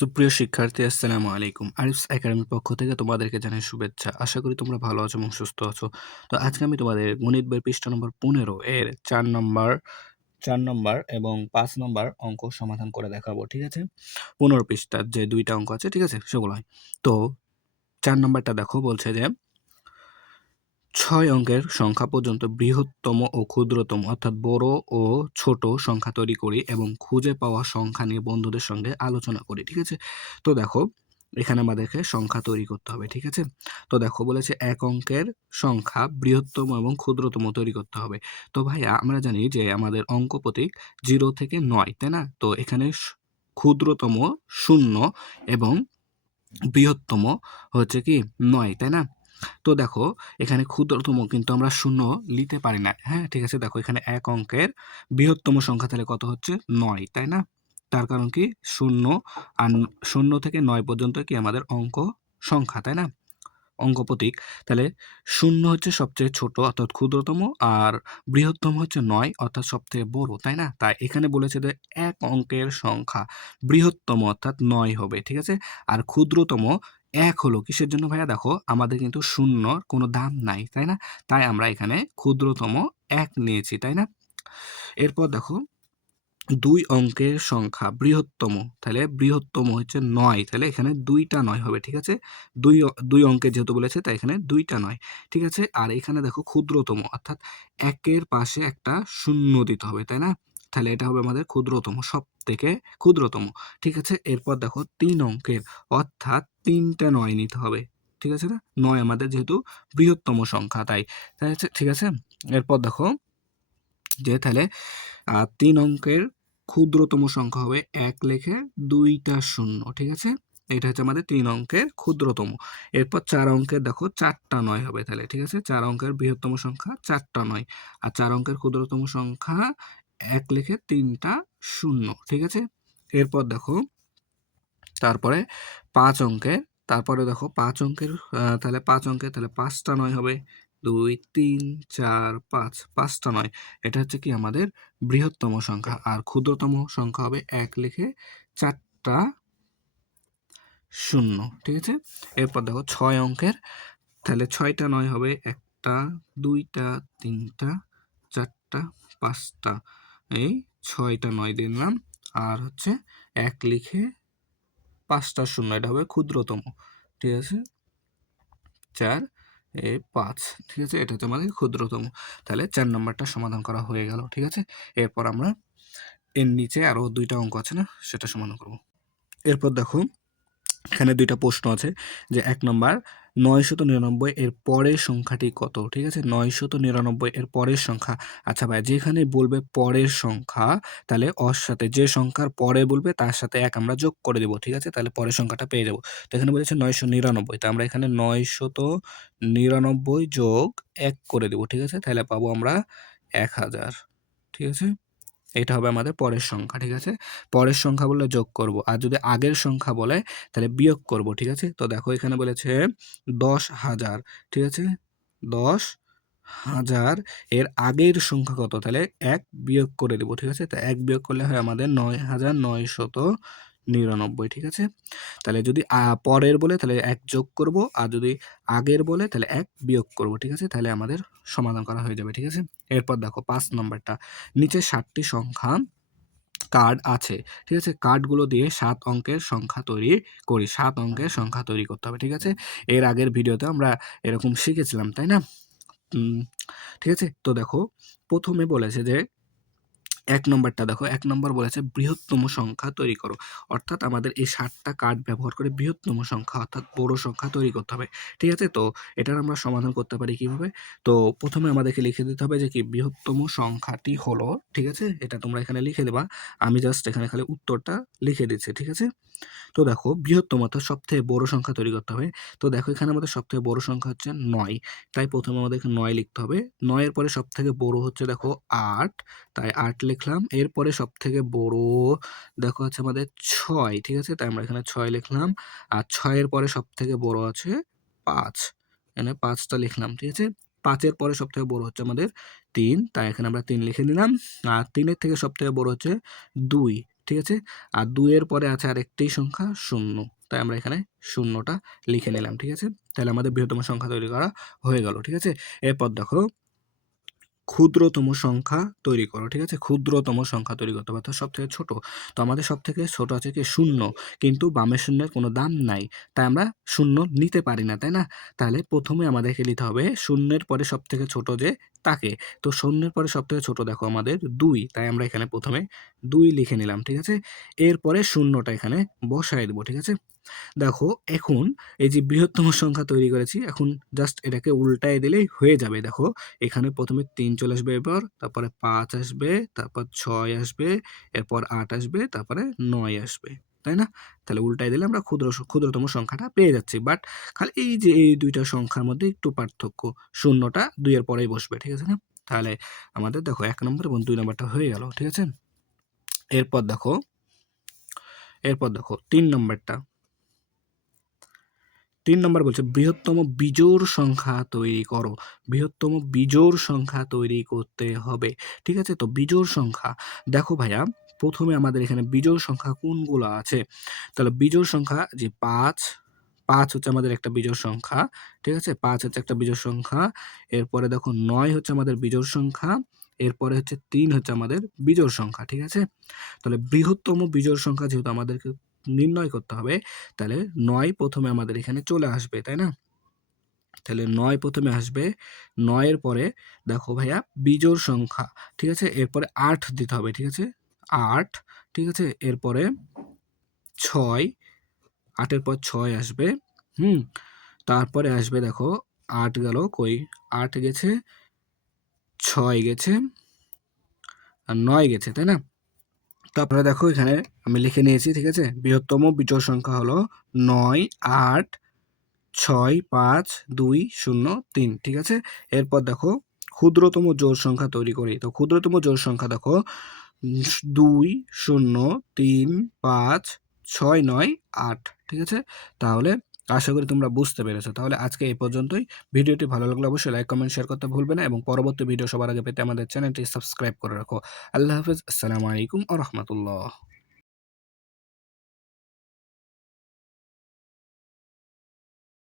সুপ্রিয় শিক্ষার্থী, আসসালামু আলাইকুম। আরিফস একাডেমির পক্ষ থেকে তোমাদেরকে জানাই শুভেচ্ছা। আশা করি তোমরা ভালো আছো এবং সুস্থ আছো। তো আজকে আমি তোমাদের গণিত বইয়ের পৃষ্ঠা নম্বর 15 এর 4 নম্বর এবং 5 নম্বর অঙ্ক সমাধান করে দেখাবো। ঠিক আছে? 15 পৃষ্ঠার যে 2টা অঙ্ক আছে, ঠিক আছে? সেগুলো হয়। তো 4 নম্বরটা দেখো, বলছে যে 6 অঙ্কের সংখ্যা পর্যন্ত বৃহত্তম ও ক্ষুদ্রতম অর্থাৎ বড় ও ছোট সংখ্যা তৈরি করি এবং খুঁজে পাওয়া সংখ্যা নিয়ে বন্ধুদের সঙ্গে আলোচনা করি। ঠিক আছে? তো দেখো, এখানে আমাদেরকে সংখ্যা তৈরি করতে হবে। ঠিক আছে? তো দেখো, বলেছে 1 অঙ্কের সংখ্যা বৃহত্তম এবং ক্ষুদ্রতম তৈরি করতে হবে। তো ভাইয়া, আমরা জানি যে আমাদের অঙ্ক প্রতীক 0 থেকে 9, তাই না? তো এখানে ক্ষুদ্রতম 0 এবং বৃহত্তম হচ্ছে কি 9, তাই না? তো দেখো, এখানে ক্ষুদ্রতম কিন্তু আমরা 0 নিতে পারি না। হ্যাঁ, ঠিক আছে? দেখো, এখানে 1 অঙ্কের বৃহত্তম সংখ্যা তাহলে কত হচ্ছে? 9, তাই না? তার কারণ কি 0 আর 0 থেকে 9 পর্যন্ত কি আমাদের অঙ্ক সংখ্যা, তাই না? অঙ্ক প্রতীক। তাহলে 0 হচ্ছে সবচেয়ে ছোট অর্থাৎ ক্ষুদ্রতম, আর বৃহত্তম হচ্ছে 9 অর্থাৎ সবথেকে বড়, তাই না? তাই এখানে বলেছে যে 1 অঙ্কের সংখ্যা বৃহত্তম অর্থাৎ 9 হবে। ঠিক আছে? আর ক্ষুদ্রতম 1 হলো কিসের জন্য ভাইয়া? দেখো, আমাদের কিন্তু 0 কোনো দাম নাই, তাই না? তাই আমরা এখানে ক্ষুদ্রতম 1 নিয়েছি, তাই না? এরপর দেখো, 2 অঙ্কের সংখ্যা বৃহত্তম, তাহলে বৃহত্তম হচ্ছে 9, তাহলে এখানে 2টা 9 হবে। ঠিক আছে? 2 অঙ্কের যেহেতু বলেছে, তাই এখানে 2টা 9। ঠিক আছে? আর এখানে দেখো ক্ষুদ্রতম অর্থাৎ 1 এর পাশে একটা 0 দিতে হবে, তাই না? তাহলে এটা হবে আমাদের ক্ষুদ্রতম, সবথেকে ক্ষুদ্রতম। ঠিক আছে? এরপর দেখো 3 অঙ্কের অর্থাৎ 3টা 9 নিতে হবে। ঠিক আছে না? 9 আমাদের যেহেতু বৃহত্তম সংখ্যা, তাই ঠিক আছে? এরপর দেখো যে তাহলে 3 অঙ্কের ক্ষুদ্রতম সংখ্যা হবে 1 লিখে 2টা 0। ঠিক আছে? এটা হচ্ছে আমাদের 3 অঙ্কের ক্ষুদ্রতম। এরপর 4 অঙ্কের দেখো 4টা 9 হবে তাহলে। ঠিক আছে? 4 অঙ্কের বৃহত্তম সংখ্যা 4টা 9। আর 4 অঙ্কের ক্ষুদ্রতম সংখ্যা 1 লিখে 3টা 0। ঠিক আছে? এরপর দেখো, তারপরে 5 অঙ্কের, তারপরে দেখো 5 অঙ্কের তাহলে 5 অঙ্কের তাহলে 5টা 9 হবে। 2, 3, 4, 5, 5টা 9। এটা হচ্ছে কি আমাদের বৃহত্তম সংখ্যা। আর ক্ষুদ্রতম সংখ্যা হবে 1 লিখে 4টা 0। ঠিক আছে? এরপর দেখো 6 অঙ্কের, তাহলে 6টা 9 হবে। 1টা, 2টা, 3টা, 4টা, 5টা। এই 6টা 9 দিলাম। আর হচ্ছে 1 লিখে 5টা 0, এটা হবে ক্ষুদ্রতম। ঠিক আছে? 4, 5। ঠিক আছে? এটা হচ্ছে আমাদের ক্ষুদ্রতম। তাহলে 4 নাম্বারটা সমাধান করা হয়ে গেল। ঠিক আছে? এরপর আমরা এর নিচে আরো 2টা অঙ্ক আছে না? সেটা সমাধান করব। এরপর দেখো, এখানে 2টা প্রশ্ন আছে যে 1 নাম্বার 999 এর পরের সংখ্যাটি কত? ঠিক আছে? 999 এর পরের সংখ্যা। আচ্ছা ভাই, যেখানে বলবে পরের সংখ্যা, তাহলে ওর সাথে যে সংখ্যার পরে বলবে তার সাথে 1 আমরা যোগ করে দেব। ঠিক আছে? তাহলে পরের সংখ্যাটা পেয়ে যাব। তো এখানে বলেছে 999, তো আমরা এখানে 999 যোগ 1 করে দেব। ঠিক আছে? তাহলে পাবো আমরা 1000। ঠিক আছে? এটা হবে আমাদের পরের সংখ্যা। ঠিক আছে? পরের সংখ্যা বললে যোগ করব। আর যদি আগের সংখ্যা বলে তাহলে বিয়োগ করব। ঠিক আছে? তো দেখো, এখানে বলেছে 10,000। ঠিক আছে? 10,000 এর আগের সংখ্যা কত? তাহলে 1 বিয়োগ করে দেব। ঠিক আছে? তো 1 বিয়োগ করলে হয় আমাদের 9,999। ঠিক আছে? তাহলে যদি পরের বলে তাহলে 1 যোগ করব, আর যদি আগের বলে তাহলে 1 বিয়োগ করব। ঠিক আছে? তাহলে আমাদের সমাধান করা হয়ে যাবে। ঠিক আছে? এরপর দেখো 5 নাম্বারটা। নিচে 7টি সংখ্যা কার্ড আছে। ঠিক আছে? কার্ডগুলো দিয়ে 7 অঙ্কের সংখ্যা তৈরি করি। 7 অঙ্কের সংখ্যা তৈরি করতে হবে। ঠিক আছে? এর আগের ভিডিওতে আমরা এরকম শিখেছিলাম, তাই না? উম ঠিক আছে? তো দেখো, ১ম এ বলেছে যে ১ নম্বরটা দেখো, ১ নম্বর বলেছে বৃহত্তম সংখ্যা তৈরি করো। অর্থাৎ আমাদের এই ৭ টা কার্ড ব্যবহার করে বৃহত্তম সংখ্যা অর্থাৎ বড় সংখ্যা তৈরি করতে হবে। ঠিক আছে? তো এটার আমরা সমাধান করতে পারি কিভাবে? তো ১ম এ আমাদেরকে লিখে দিতে হবে যে কি বৃহত্তম সংখ্যাটি হলো, ঠিক আছে? এটা তোমরা এখানে লিখে দিবা। আমি জাস্ট এখানে খালি উত্তরটা লিখে দিচ্ছি। ঠিক আছে? তো দেখো, বৃহত্তম অর্থাৎ সবথেকে বড় সংখ্যা তৈরি করতে হবে। তো দেখো, এখানে আমাদের সবথেকে বড় সংখ্যা হচ্ছে ৯। তাই ১ম এ আমাদেরকে ৯ লিখতে হবে। ৯ এর পরে সবথেকে বড় হচ্ছে দেখো ৮। তাই ৮ লিখলাম। এরপরে সবথেকে বড় দেখো হচ্ছে আমাদের ৬। ঠিক আছে? তাই আমরা এখানে ৬ লিখলাম। আর ৬ এর পরে সবথেকে বড় আছে ৫। এখানে ৫ টা লিখলাম। ঠিক আছে? ৫ এর পরে সবথেকে বড় হচ্ছে আমাদের ৩। তাই এখানে আমরা ৩ লিখে নিলাম। আর ৩ এর থেকে সবথেকে বড় হচ্ছে ২। ঠিক আছে? আর ২ এর পরে আছে আরেকটি সংখ্যা ০। তাই আমরা এখানে ০টা লিখে নিলাম, ঠিক আছে? তাহলে আমাদের বৃহত্তম সংখ্যা তৈরি করা হয়ে গেল, ঠিক আছে? এরপর দেখো ক্ষুদ্রতম সংখ্যা তৈরি করো, ঠিক আছে? ক্ষুদ্রতম সংখ্যা তৈরি করতে হবে অর্থাৎ সবথেকে ছোট। তো আমাদের সবথেকে ছোট আছে কি ০, কিন্তু বামের শূন্যের কোনো দাম নাই। তাই আমরা ০ নিতে পারি না, তাই না? তাহলে প্রথমে আমাদেরকে নিতে হবে ০-এর পরে সবথেকে ছোট যে তাকে। তো ০-এর পরে সবথেকে ছোট দেখো আমাদের ২, তাই আমরা এখানে প্রথমে ২ লিখে নিলাম, ঠিক আছে? এরপরে ০টা এখানে বসায় দেব, ঠিক আছে? দেখো এখন এই যে বৃহত্তম সংখ্যা তৈরি করেছি, এখন জাস্ট এটাকে উল্টায় দিলেই হয়ে যাবে। দেখো এখানে প্রথমে ৩ চলে আসবে, এরপর তারপরে ৫ আসবে, তারপর ৬ আসবে, এরপর ৮ আসবে, তারপরে ৯ আসবে, তাই না? তাহলে উল্টায় দিলে আমরা ক্ষুদ্রতম সংখ্যাটা পেয়ে যাচ্ছি। বাট খালি এই যে এই ২ টা সংখ্যার মধ্যে একটু পার্থক্য। ০টা ২ এর পরেই বসবে, ঠিক আছে না? তাহলে আমাদের দেখো ১ নম্বর এবং ২ নম্বরটা হয়ে গেল, ঠিক আছে? এরপর দেখো ৩ নম্বরটা। ৩ নম্বর বলছে বৃহত্তম বিজোড় সংখ্যা তৈরি করো। বৃহত্তম বিজোড় সংখ্যা তৈরি করতে হবে। ঠিক আছে? তো বিজোড় সংখ্যা দেখো ভাইয়া, প্রথমে আমাদের এখানে বিজোড় সংখ্যা কোনগুলো আছে? তাহলে বিজোড় সংখ্যা যে ৫, ৫ হচ্ছে আমাদের একটা বিজোড় সংখ্যা। ঠিক আছে? ৫ হচ্ছে একটা বিজোড় সংখ্যা। এরপরে দেখো ৯ হচ্ছে আমাদের বিজোড় সংখ্যা। এরপরে হচ্ছে ৩ হচ্ছে আমাদের বিজোড় সংখ্যা। ঠিক আছে? তাহলে বৃহত্তম বিজোড় সংখ্যা যেহেতু আমাদেরকে নির্ণয় করতে হবে, তাহলে ৯ প্রথমে আমাদের এখানে চলে আসবে, তাই না? তাহলে ৯ প্রথমে আসবে। ৯ এর পরে দেখো ভাইয়া বিজোড় সংখ্যা, ঠিক আছে? এরপরে ৮ দিতে হবে, ঠিক আছে? ৮, ঠিক আছে? এরপরে ৬, ৮ এর পর ৬ আসবে। হুম? তারপরে আসবে দেখো ৮ গেল কই? ৮ গেছে, ৬ গেছে, আর ৯ গেছে, তাই না? তারপরে দেখো এখানে আমি লিখে নিয়েছি, ঠিক আছে? বৃহত্তম বিজোড় সংখ্যা হলো ৯, ৮, ৬, ৫, ২, ০, ৩, ঠিক আছে? এরপর দেখো ক্ষুদ্রতম জোড় সংখ্যা তৈরি করি। তো ক্ষুদ্রতম জোড় সংখ্যা দেখো ২, ০, ৩, ৫, ৬, ৯, ৮, ঠিক আছে? তাহলে আশা করি তোমরা বুঝতে পেরেছো। তাহলে আজকে এই পর্যন্তই। ভিডিওটি ভালো লাগলে অবশ্যই লাইক, কমেন্ট, শেয়ার করতে ভুলবে না এবং পরবর্তী ভিডিও সবার আগে পেতে আমাদের চ্যানেলটি সাবস্ক্রাইব করে রাখো। আল্লাহ হাফেজ। আসসালামু আলাইকুম ওয়া রাহমাতুল্লাহ।